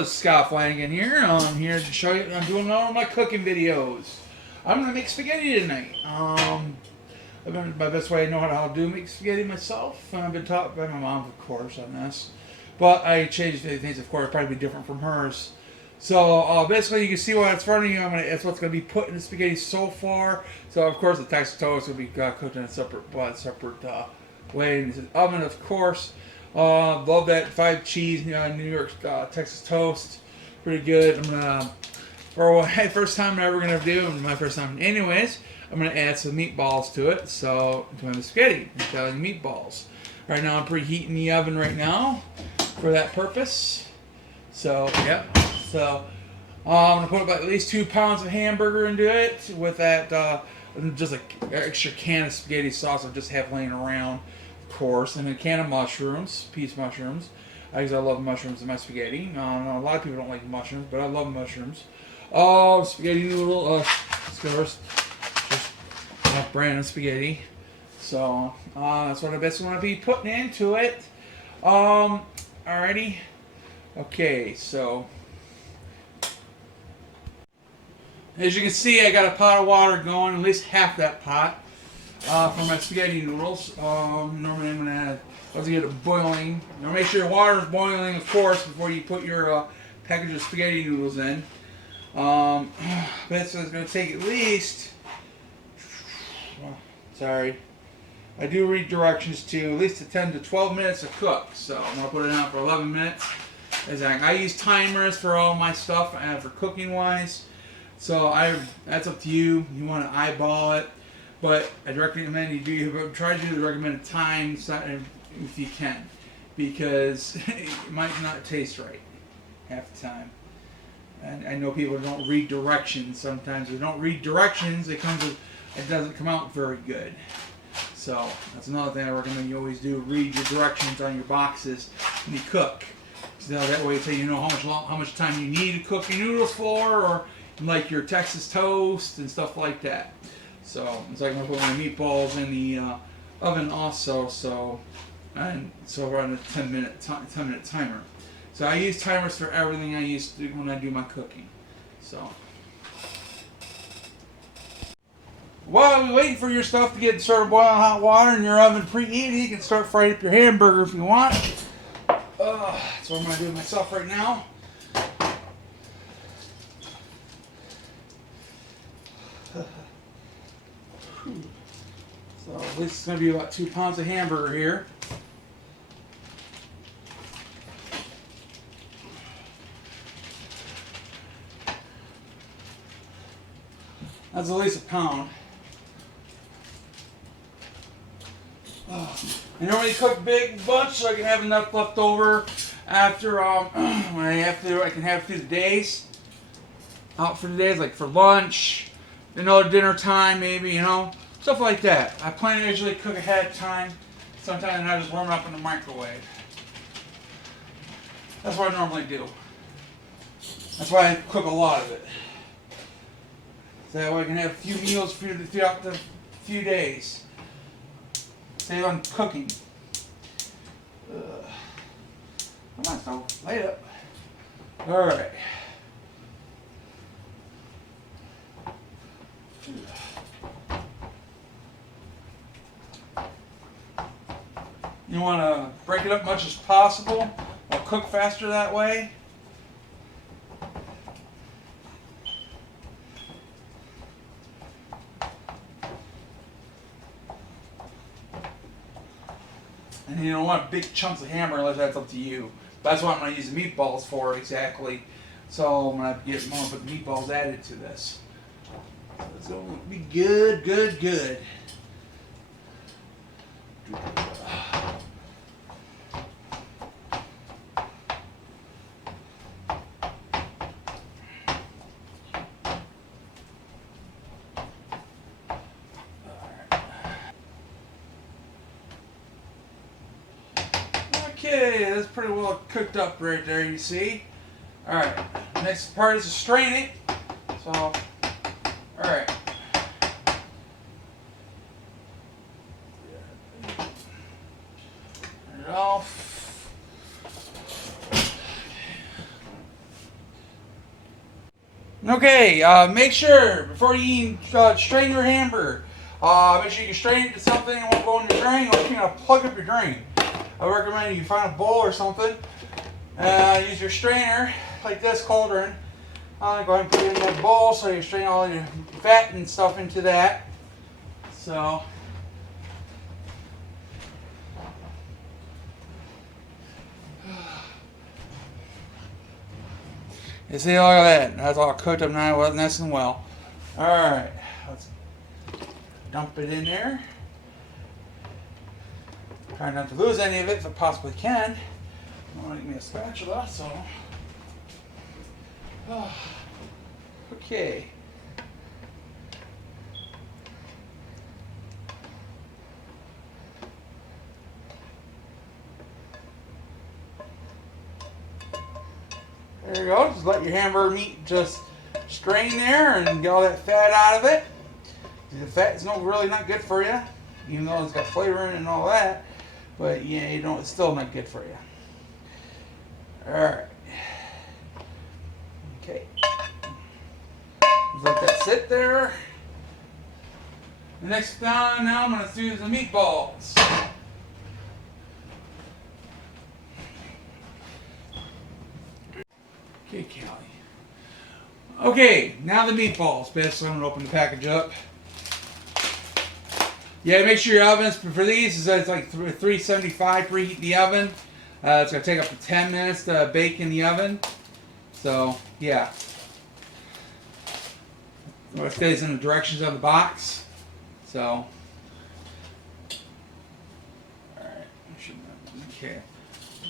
it's Scott Flanagan here. I'm here to show you. I'm doing all my cooking videos. I'm gonna make spaghetti tonight. I've been my best way I know how to do make spaghetti myself. I've been taught by my mom, of course, on this, but I changed a few things. Of course, probably be different from hers. So basically, you can see what's in front of you. That's what's going to be put in the spaghetti so far. So of course, the Texas toast will be cooked in a separate way in the oven, of course. Love that 5 cheese New York Texas toast. Pretty good. I'm gonna for first time I'm ever gonna do, my first time anyways. I'm gonna add some meatballs to it. So to my spaghetti, Italian meatballs. Right now I'm preheating the oven right now for that purpose. So yeah. So I'm gonna put about at least 2 pounds of hamburger into it with that just an extra can of spaghetti sauce I just have laying around. Course, and a can of mushrooms, peach mushrooms. Because I love mushrooms in my spaghetti. A lot of people don't like mushrooms, but I love mushrooms. Spaghetti noodle, of course, just brand of spaghetti. So that's what I basically want to be putting into it. Alrighty. Okay, so as you can see, I got a pot of water going, at least half that pot. For my spaghetti noodles. Normally I'm going to get it boiling. Now make sure your water is boiling, of course, before you put your package of spaghetti noodles in. This is going to take at least, I do read directions to at least 10 to 12 minutes to cook. So I'm going to put it on for 11 minutes. I use timers for all my stuff and for cooking wise. So that's up to you. You want to eyeball it. But I'd recommend try to do the recommended time if you can, because it might not taste right half the time. And I know people don't read directions. Sometimes they don't read directions. It doesn't come out very good. So that's another thing I recommend you always do: read your directions on your boxes when you cook. So that way, you know how much time you need to cook your noodles for, or like your Texas toast and stuff like that. So it's like I'm gonna put my meatballs in the oven also. So we're on a 10-minute timer. So I use timers for everything I use to do when I do my cooking. So while we're waiting for your stuff to get started boiling hot water in your oven preheated, you can start frying up your hamburger if you want. That's what I'm gonna do myself right now. So at least it's going to be about 2 pounds of hamburger here. That's at least a pound. I normally cook a big bunch so I can have enough left over after when I can have through the days. Out for the days, like for lunch, dinner time maybe, stuff like that. I plan to usually cook ahead of time. Sometimes I just warm it up in the microwave. That's what I normally do. That's why I cook a lot of it. So that way I can have a few meals throughout the few days. Save on cooking. Come on, so light up. All right. You want to break it up much as possible. I'll cook faster that way. And you don't want big chunks of hamburger unless that's up to you. That's what I'm going to use the meatballs for exactly. So I'm going to put the meatballs added to this. So it's going to be good, good, good. Okay, that's pretty well cooked up right there, you see. Alright, next part is to strain it. So, alright. Turn it off. Okay, make sure before you strain your hamburger, make sure you can strain it to something that won't go in your drain, or you can plug up your drain. I recommend you find a bowl or something. Use your strainer like this cauldron. Go ahead and put it in that bowl so you strain all your fat and stuff into that. So. You see, look at that. That's all cooked up now. It wasn't nice and well. Alright. Let's dump it in there. Try not to lose any of it if I possibly can. I want to give me a spatula, so. Okay. There you go. Just let your hamburger meat just strain there and get all that fat out of it. The fat is really not good for you, even though it's got flavor in it and all that. But yeah, it's still not good for you. All right. Okay. Just let that sit there. The next thing now I'm going to do is the meatballs. Okay, Callie. Okay, now the meatballs. Basically, I'm going to open the package up. Yeah, make sure your ovens, for these, it's like 375, preheat the oven. It's going to take up to 10 minutes to bake in the oven. So, yeah. Well, it stays in the directions of the box. So, alright. Okay.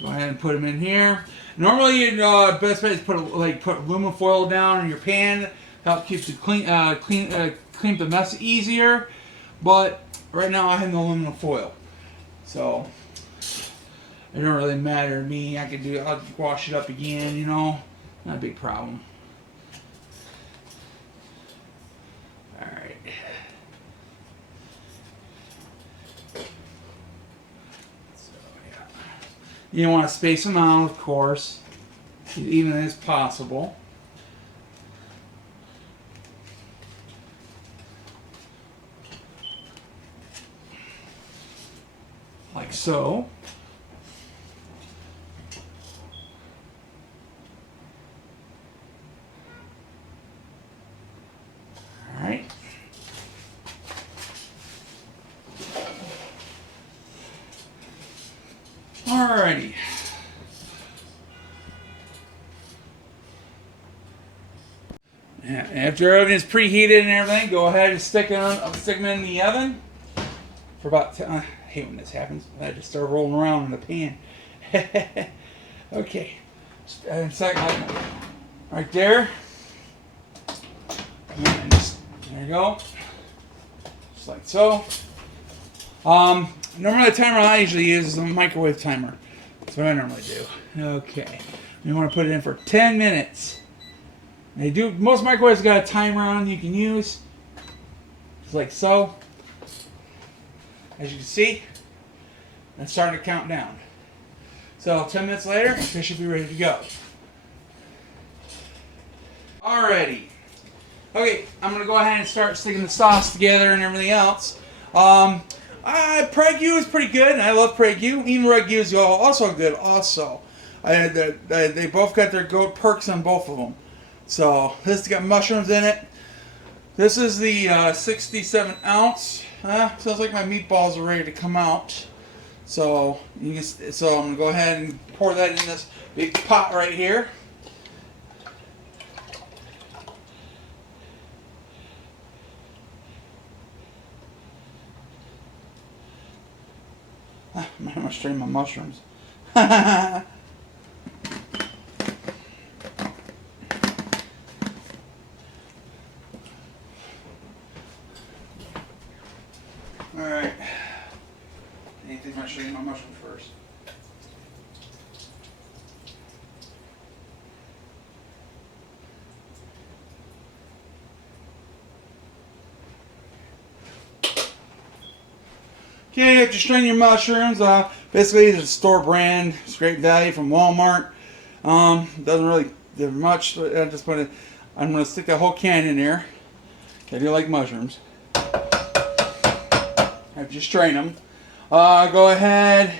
Go ahead and put them in here. Normally, best bet is put aluminum foil down in your pan. Help keep the clean the mess easier. But right now I have no aluminum foil, so it don't really matter to me. I'll wash it up again. Not a big problem. All right. So yeah, you want to space them out, of course, as even as possible. Like so. All right. Alrighty. After your oven is preheated and everything, go ahead and stick them in the oven for about. I hate when this happens. I just start rolling around in the pan. Okay, second, right there. And there you go, just like so. Normally the timer I usually use is a microwave timer. That's what I normally do. Okay, you want to put it in for 10 minutes. Most microwaves got a timer on you can use, just like so. As you can see, it's starting to count down. So 10 minutes later, fish should be ready to go. Alrighty. Okay, I'm gonna go ahead and start sticking the sauce together and everything else. Prague is pretty good, and I love Prague. Even Ragu is also good. Also, they both got their goat perks on both of them. So this has got mushrooms in it. This is the 67 ounce. Sounds like my meatballs are ready to come out. So I'm gonna go ahead and pour that in this big pot right here. I'm gonna strain my mushrooms. Alright. I think I'm strain my mushrooms first. Okay, after straining your mushrooms, basically it's a store brand. It's great value from Walmart. Doesn't really do much. I just put it. I'm going to stick the whole can in there. I do like mushrooms. I just strain them. Go ahead.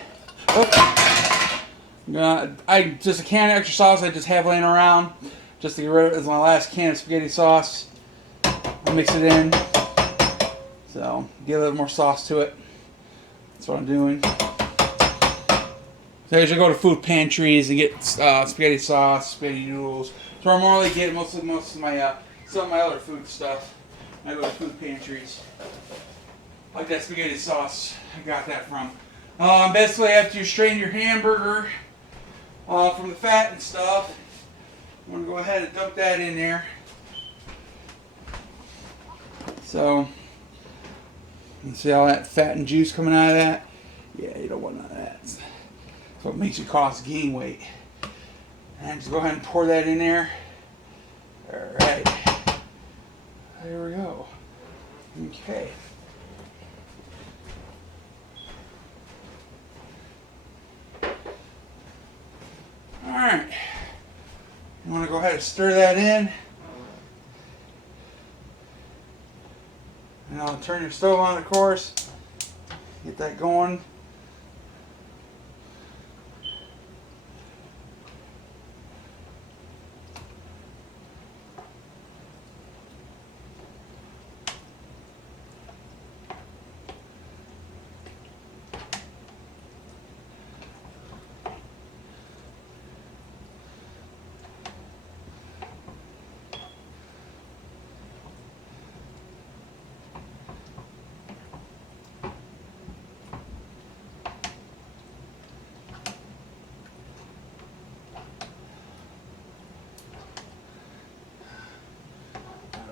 Just a can of extra sauce I just have laying around, just to get rid of. It's my last can of spaghetti sauce. I'll mix it in, so get a little more sauce to it. That's what I'm doing. So I usually go to food pantries and get spaghetti sauce, spaghetti noodles. So I'm normally getting most of my some of my other food stuff. I go to food pantries. Like that spaghetti sauce, I got that from. Basically, after you strain your hamburger from the fat and stuff, I'm gonna go ahead and dump that in there. So, you see all that fat and juice coming out of that? Yeah, you don't want none of that. That's what makes you gain weight. And just go ahead and pour that in there. Alright. There we go. Okay. Alright. You want to go ahead and stir that in. And I'll turn your stove on, of course. Get that going.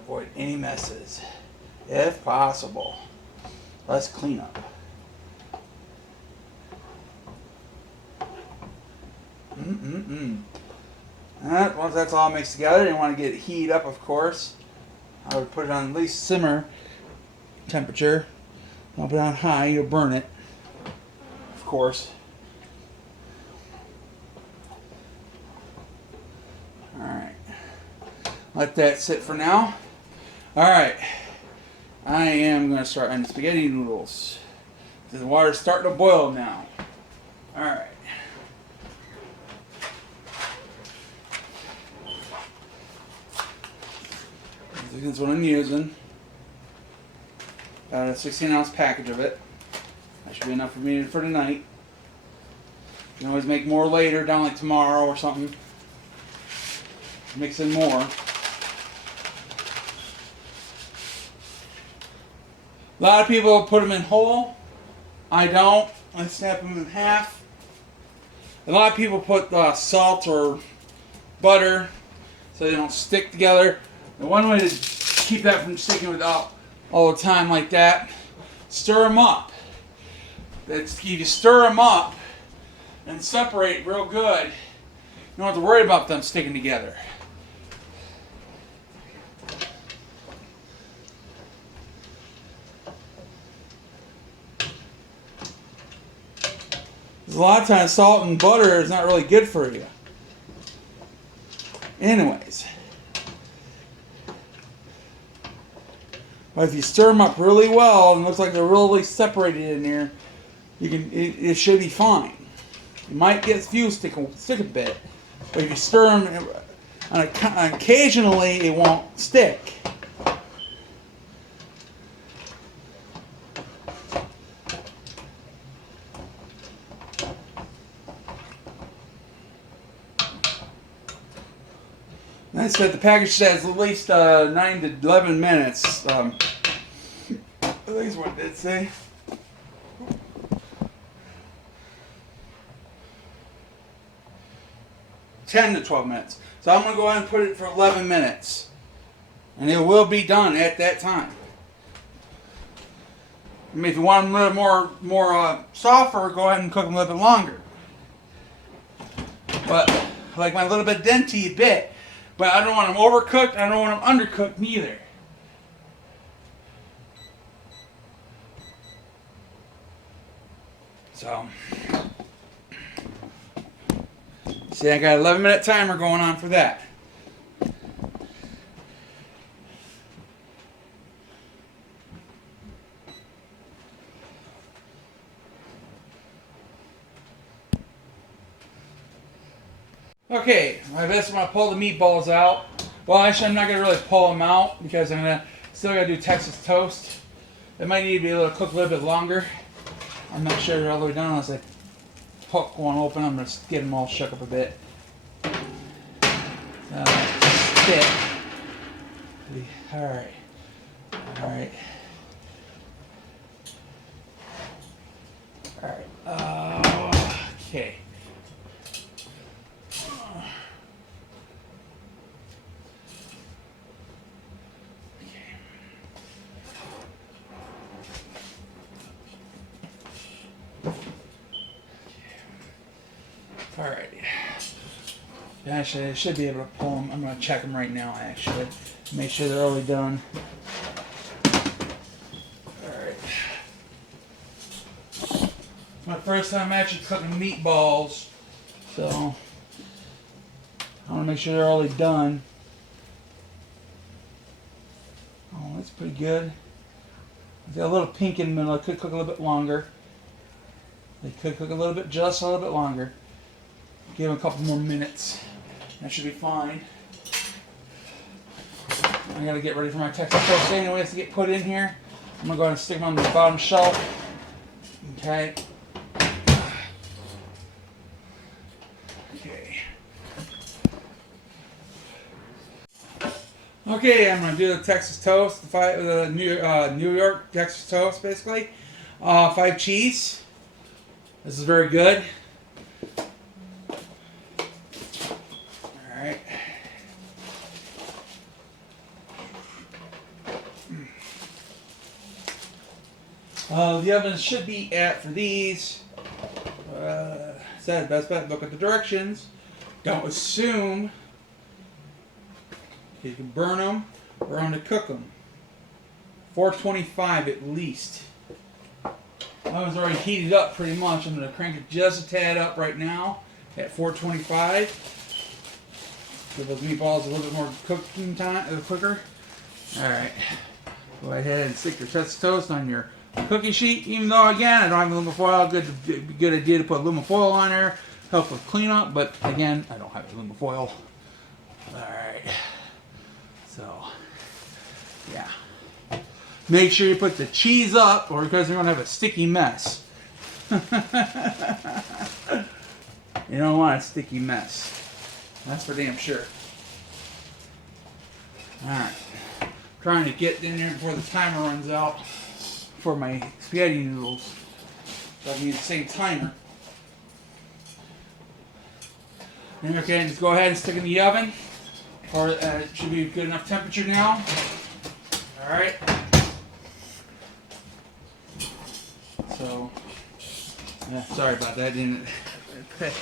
Avoid any messes, if possible. Let's clean up. Once that's all mixed together, you want to get it heated up, of course. I would put it on at least simmer temperature. Don't put it on high, you'll burn it, of course. Alright. Let that sit for now. Alright, I am going to start on the spaghetti noodles. The water's starting to boil now. Alright. This is what I'm using. About a 16-ounce package of it. That should be enough for me for tonight. You can always make more later, down like tomorrow or something. Mix in more. A lot of people put them in whole. I don't. I snap them in half. A lot of people put salt or butter so they don't stick together. The one way to keep that from sticking without all the time like that, stir them up. If you stir them up and separate real good, you don't have to worry about them sticking together. A lot of times salt and butter is not really good for you. Anyways. But if you stir them up really well and it looks like they're really separated in there, you can. It should be fine. You might get a few stick a bit, but if you stir them, occasionally it won't stick. And I said the package says at least 9 to 11 minutes. At least what it did say. "10 to 12 minutes. So I'm going to go ahead and put it for 11 minutes. And it will be done at that time. I mean, if you want them a little more softer, go ahead and cook them a little bit longer. But I like my little bit denty bit. But I don't want them overcooked. I don't want them undercooked neither. So, see, I got an 11-minute timer going on for that. Okay, I guess I'm gonna pull the meatballs out. Well, actually, I'm not gonna really pull them out because I'm gonna still gotta do Texas toast. It might need to be able to cook a little bit longer. I'm not sure they're all the way done unless I poke one open. I'm gonna get them all shook up a bit. Stick. All right. All right. All right. Okay. Alright. Actually, I should be able to pull them. I'm going to check them right now, actually. Make sure they're already done. Alright. It's my first time actually cooking meatballs. So, I want to make sure they're already done. Oh, that's pretty good. It's got a little pink in the middle. It could cook a little bit longer. They could cook a little bit, just a little bit longer. Give them a couple more minutes. That should be fine. I gotta get ready for my Texas toast anyways to get put in here. I'm gonna go ahead and stick them on the bottom shelf. Okay. Okay, I'm gonna do the Texas toast, the New York Texas toast, basically. 5 cheese. This is very good. All right. The oven should be at for these. Said best bet. Look at the directions. Don't assume. You can burn them or on to cook them. 425 at least. Oven's already heated up pretty much. I'm going to crank it just a tad up right now at 425. Give those meatballs a little bit more cooking time, quicker. All right. Go ahead and stick your Texas toast on your cookie sheet. Even though, again, I don't have aluminum foil. Good idea to put aluminum foil on there. Help with cleanup. But, again, I don't have aluminum foil. All right. So, yeah. Make sure you put the cheese up, or because you're going to have a sticky mess. You don't want a sticky mess. That's for damn sure. Alright. Trying to get in there before the timer runs out for my spaghetti noodles. So I can use the same timer. And okay, just go ahead and stick it in the oven. Or it should be good enough temperature now. Alright. So, yeah, sorry about that. Didn't it?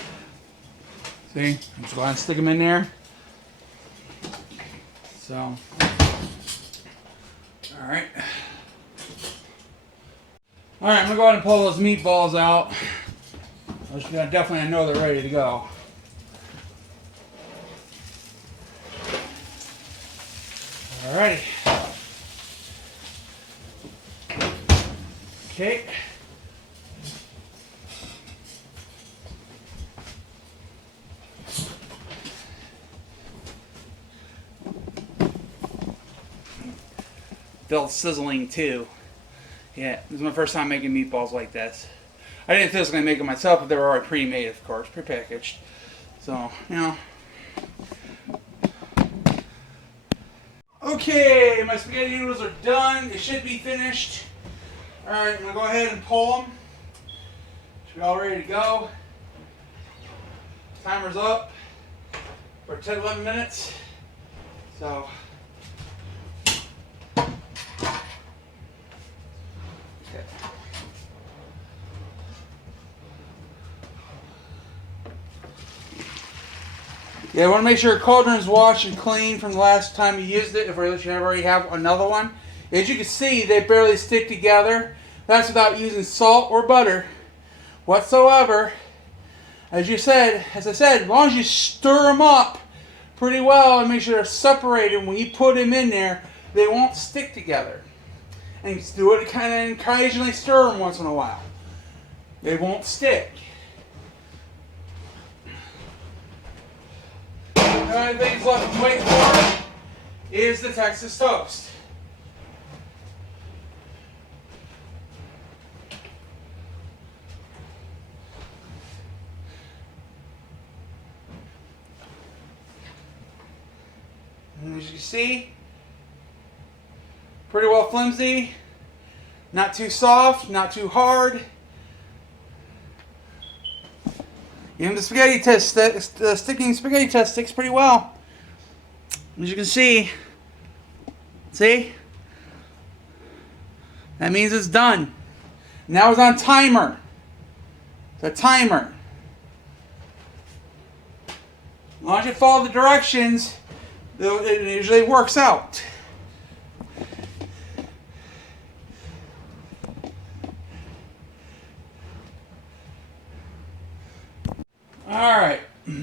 See? Just go ahead and stick them in there. So, alright. Alright, I'm going to go ahead and pull those meatballs out. Definitely I know they're ready to go. Alrighty. Okay. Felt sizzling too. Yeah, this is my first time making meatballs like this. I didn't physically make them myself, but they were already pre-made, of course, pre-packaged. So, you know. Okay, my spaghetti noodles are done. They should be finished. Alright, I'm going to go ahead and pull them. Should be all ready to go. Timer's up for 10-11 minutes. So, okay. Yeah, I want to make sure your cauldron's washed and clean from the last time you used it, if you already have another one. As you can see, they barely stick together. That's without using salt or butter whatsoever. As I said, as long as you stir them up pretty well and make sure they're separated when you put them in there, they won't stick together. And you just do it kind of occasionally stir them once in a while. They won't stick. The only things left to wait for is the Texas toast. And as you can see, pretty well flimsy, not too soft, not too hard. Even the spaghetti test, the sticking spaghetti test sticks pretty well. As you can see, that means it's done. Now it's on timer. The timer. As long as you follow the directions, it usually works out.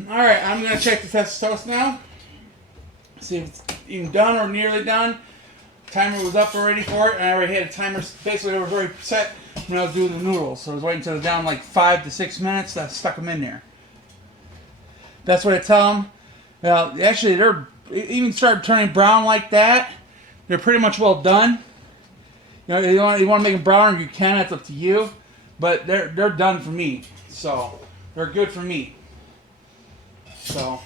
Alright, I'm going to check the Texas toast now. See if it's even done or nearly done. Timer was up already for it, and I already had a timer. Basically, it was already set when I was doing the noodles. So I was waiting until it was down like 5 to 6 minutes. I stuck them in there. That's what I tell them. Well, actually, they're even start turning brown like that. They're pretty much well done. You know, you want to make them browner, you can. That's up to you. But they're done for me. So they're good for me. So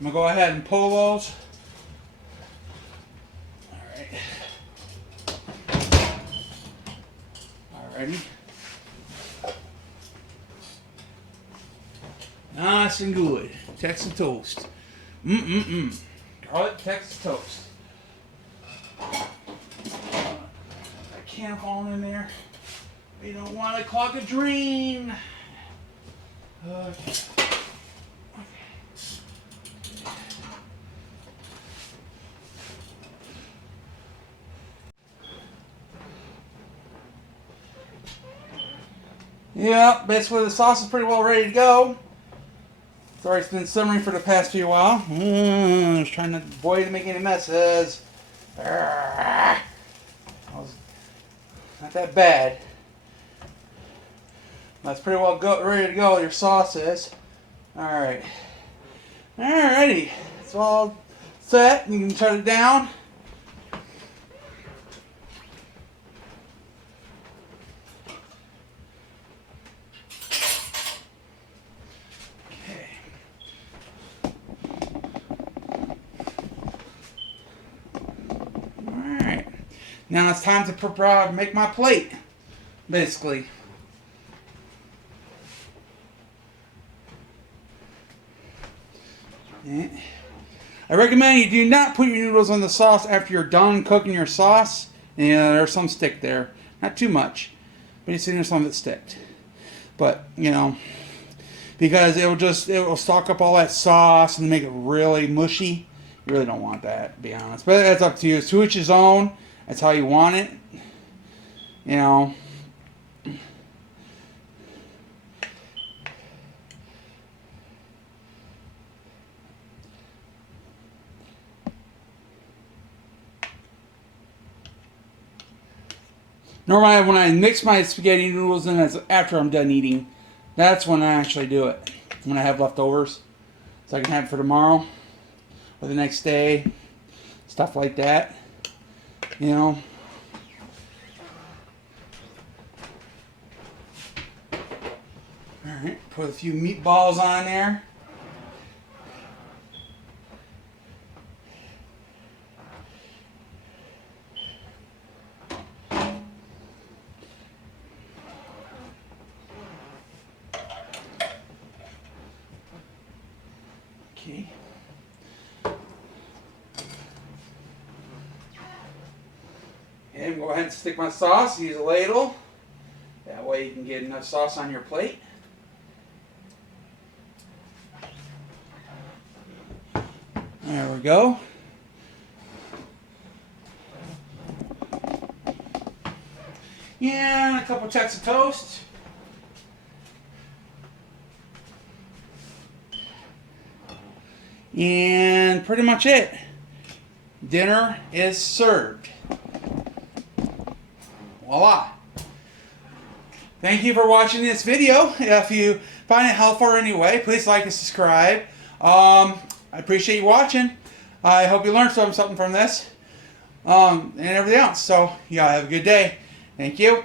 I'm gonna go ahead and pull those. Alrighty. Nice and good. Texas toast. Garlic Texas toast. That can fall in there. We don't want to clog a drain. Yeah, basically the sauce is pretty well ready to go. Sorry, it's been simmering for the past few while. Just trying not to avoid to make any messes. That was not that bad. That's pretty well ready to go. Your sauce is. Alright. Alrighty. It's all set. You can turn it down. Now it's time to make my plate, basically. I recommend you do not put your noodles on the sauce after you're done cooking your sauce. Yeah, there's some stick there. Not too much, but you see there's some that sticked. But, you know, because it will stock up all that sauce and make it really mushy. You really don't want that, to be honest. But that's up to you. To each his own. That's how you want it. You know. Normally when I mix my spaghetti noodles in after I'm done eating, that's when I actually do it. When I have leftovers. So I can have it for tomorrow. Or the next day. Stuff like that. You know. Alright, put a few meatballs on there. Okay. And go ahead and stick my sauce. Use a ladle. That way you can get enough sauce on your plate. There we go. Yeah, and a couple Texas toast. And pretty much it. Dinner is served. Voila. Thank you for watching this video. If you find it helpful in any way, please like and subscribe. I I appreciate you watching. I hope you learned something from this and everything else. So, yeah, have a good day. Thank you.